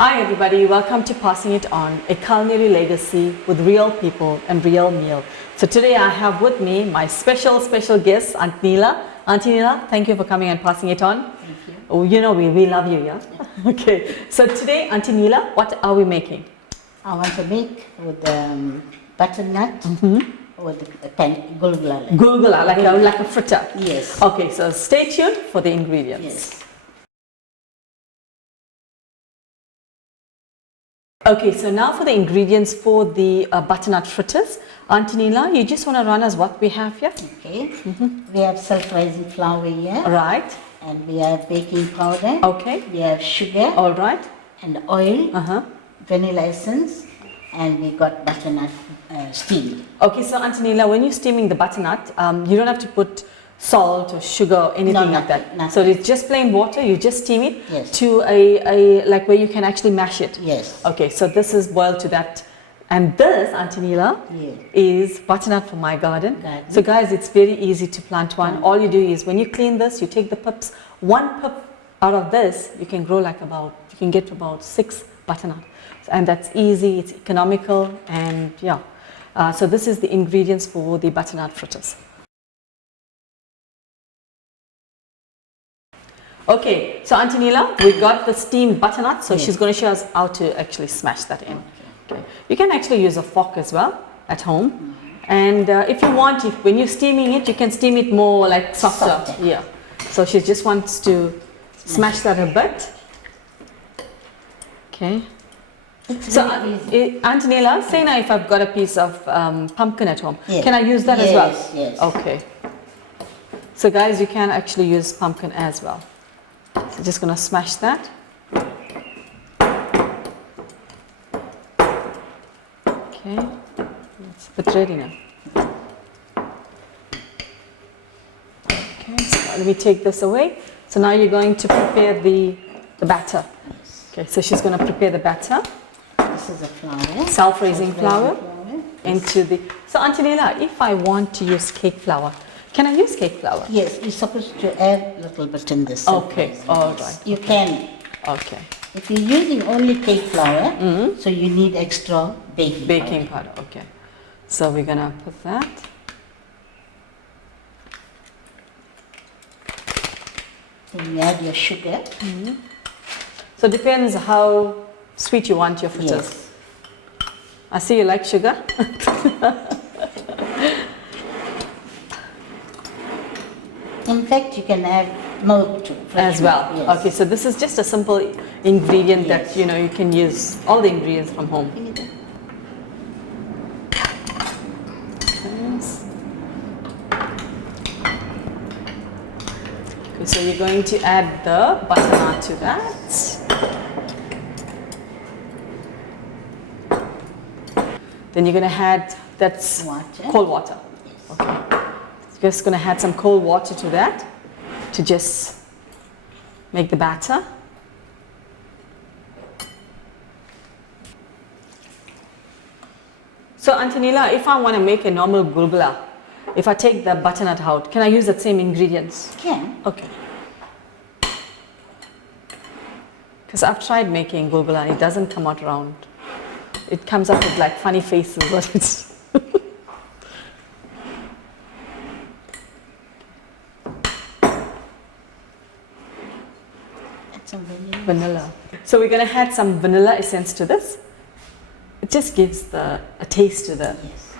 Hi everybody, welcome to Passing It On, a culinary legacy with real people and real meal. So today I have with me my special guest, Aunty Neela. Aunty Neela, thank you for coming and passing it on. Thank you. Oh, you know we love you, yeah? Okay, so today, Aunty Neela, what are we making? I want to make with butternut with gulgula. Gulgula, like a fritter. Yes. Okay, so stay tuned for the ingredients. Yes. Okay, so now for the ingredients for the butternut fritters. Aunty Neela, you just want to run us what we have here? Okay. We have self-rising flour here. Right. And we have baking powder. Okay. We have sugar. All right. And oil. Vanilla essence. And we got butternut steamed. Okay, so Aunty Neela, when you're steaming the butternut, you don't have to put salt or sugar or anything like that. Nothing. So it's just plain water, you just steam it to a like where you can actually mash it. Yes. Okay, so this is boiled to that. And this, Aunty Neela, is butternut from my garden. So guys, it's very easy to plant one. All you do is when you clean this, you take the pips. One pip out of this, you can grow like you can get about 6 butternut. And that's easy, it's economical, and yeah. So this is the ingredients for the butternut fritters. Okay, so Aunty Neela, we got the steamed butternut, so she's going to show us how to actually smash that in. Okay. You can actually use a fork as well at home, and if you want, when you're steaming it, you can steam it more like softer. Yeah. So she just wants to smash that a bit. Okay. So Aunty Neela, say now if I've got a piece of pumpkin at home, can I use that as well? Yes. Okay. So guys, you can actually use pumpkin as well. So just going to smash that. Okay, it's a bit ready now. Okay, so let me take this away. So now you're going to prepare the batter. Okay, so she's going to prepare the batter. This is a flour. Self-raising flour. Into the. So Aunty Neela, if I want to use cake flour, can I use cake flour? Yes, you're supposed to add a little bit in this. Okay, all right. You can. Okay. If you're using only cake flour, so you need extra baking powder. Okay. So we're gonna put that. Then you add your sugar. So it depends how sweet you want your fritters. Yes. I see you like sugar. In fact, you can add milk too. As well. Yes. Okay, so this is just a simple ingredient that you can use all the ingredients from home. Okay, so you're going to add the butternut to that. Then you're going to add cold water. Yes. Okay. Just going to add some cold water to that to just make the batter. So Aunty Neela, if I want to make a normal gulgula, if I take the butternut out, can I use that same ingredients? Can. Okay. Because I've tried making gulgula and it doesn't come out round. It comes up with like funny faces. But it's Some vanilla. So we're going to add some vanilla essence to this. It just gives a taste to the. Yes.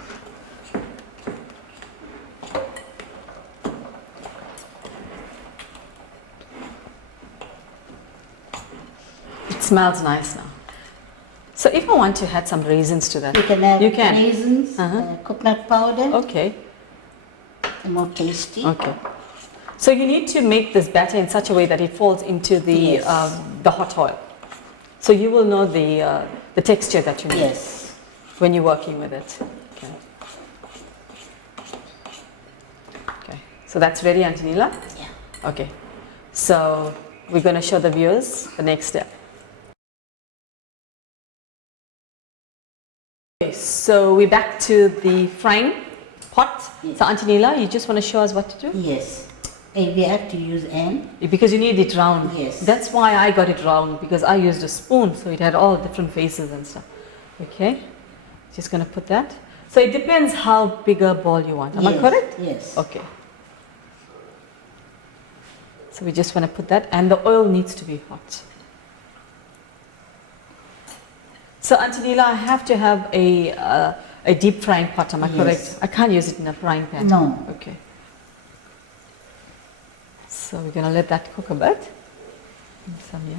It smells nice now. So if I want to add some raisins to that, you can add raisins, coconut powder. Okay. More tasty. Okay. So you need to make this batter in such a way that it falls into the hot oil. So you will know the texture that you need when you're working with it. Okay. Okay. So that's ready, Aunty Neela? Yeah. Okay. So we're going to show the viewers the next step. Okay. So we're back to the frying pot. Yes. So Aunty Neela, you just want to show us what to do? Yes. We have to use end. Because you need it round. Yes. That's why I got it round, because I used a spoon, so it had all different faces and stuff. Okay, just gonna put that. So it depends how big a ball you want. Am I correct? Yes. Okay. So we just want to put that, and the oil needs to be hot. So Aunty Neela, I have to have a deep frying pot, am I correct? I can't use it in a frying pan. No. Okay. So we're going to let that cook a bit. Some, yeah.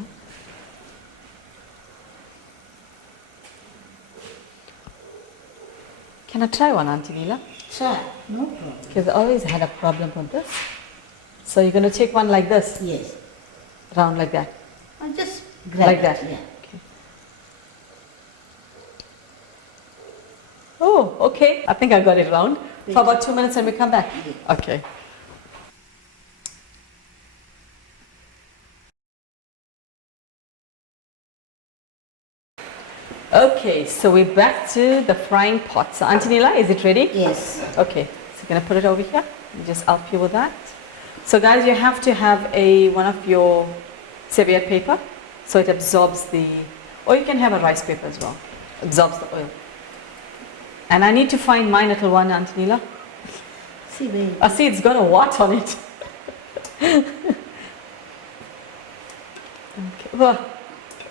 Can I try one, Aunty Neela? Try, no problem. Because I always had a problem with this. So you're going to take one like this? Yes. Round like that? And just grab Like it, that? yeah. Okay. Oh, okay. I think I got it round. For about 2 minutes and we come back? Yeah. Okay. Okay, so we're back to the frying pot. So Aunty Neela, is it ready? Yes. Okay, so you're gonna put it over here. I'll just help you with that. So guys, you have to have one of your serviette paper so it absorbs the, or you can have a rice paper as well, absorbs the oil. And I need to find my little one, Aunty Neela. See where? I see it's got a wat on it. Okay. Well,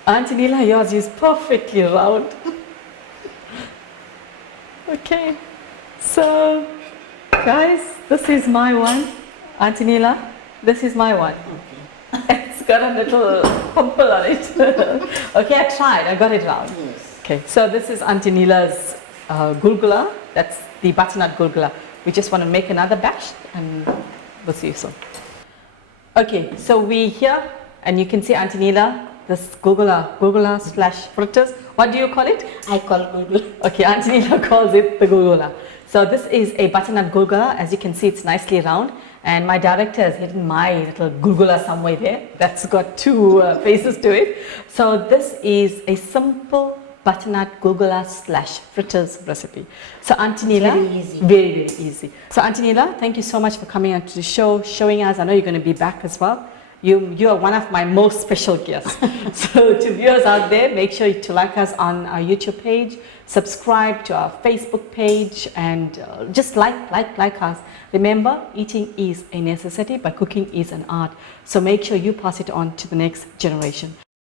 Aunty Neela, yours is perfectly round. Okay, so guys, this is my one. Aunty Neela, this is my one. Okay. It's got a little pimple on it. Okay, I tried, I got it round. Yes. Okay, so this is Aunty Neela's Gulgula. That's the butternut Gulgula. We just want to make another batch and we'll see you soon. Okay, so we're here and you can see Aunty Neela, this Gulgula slash fritters. What do you call it? I call Google. Okay, Aunty Neela calls it the Gulgula. So this is a butternut Gulgula. As you can see, it's nicely round. And my director has hidden my little Gulgula somewhere there. That's got two faces to it. So this is a simple butternut Gulgula slash fritters recipe. So Aunty Neela, very easy. Very, very easy. So Aunty Neela, thank you so much for coming on to the show, showing us. I know you're going to be back as well. You are one of my most special guests. So to viewers out there, make sure to like us on our YouTube page, subscribe to our Facebook page, and just like us. Remember, eating is a necessity, but cooking is an art. So make sure you pass it on to the next generation.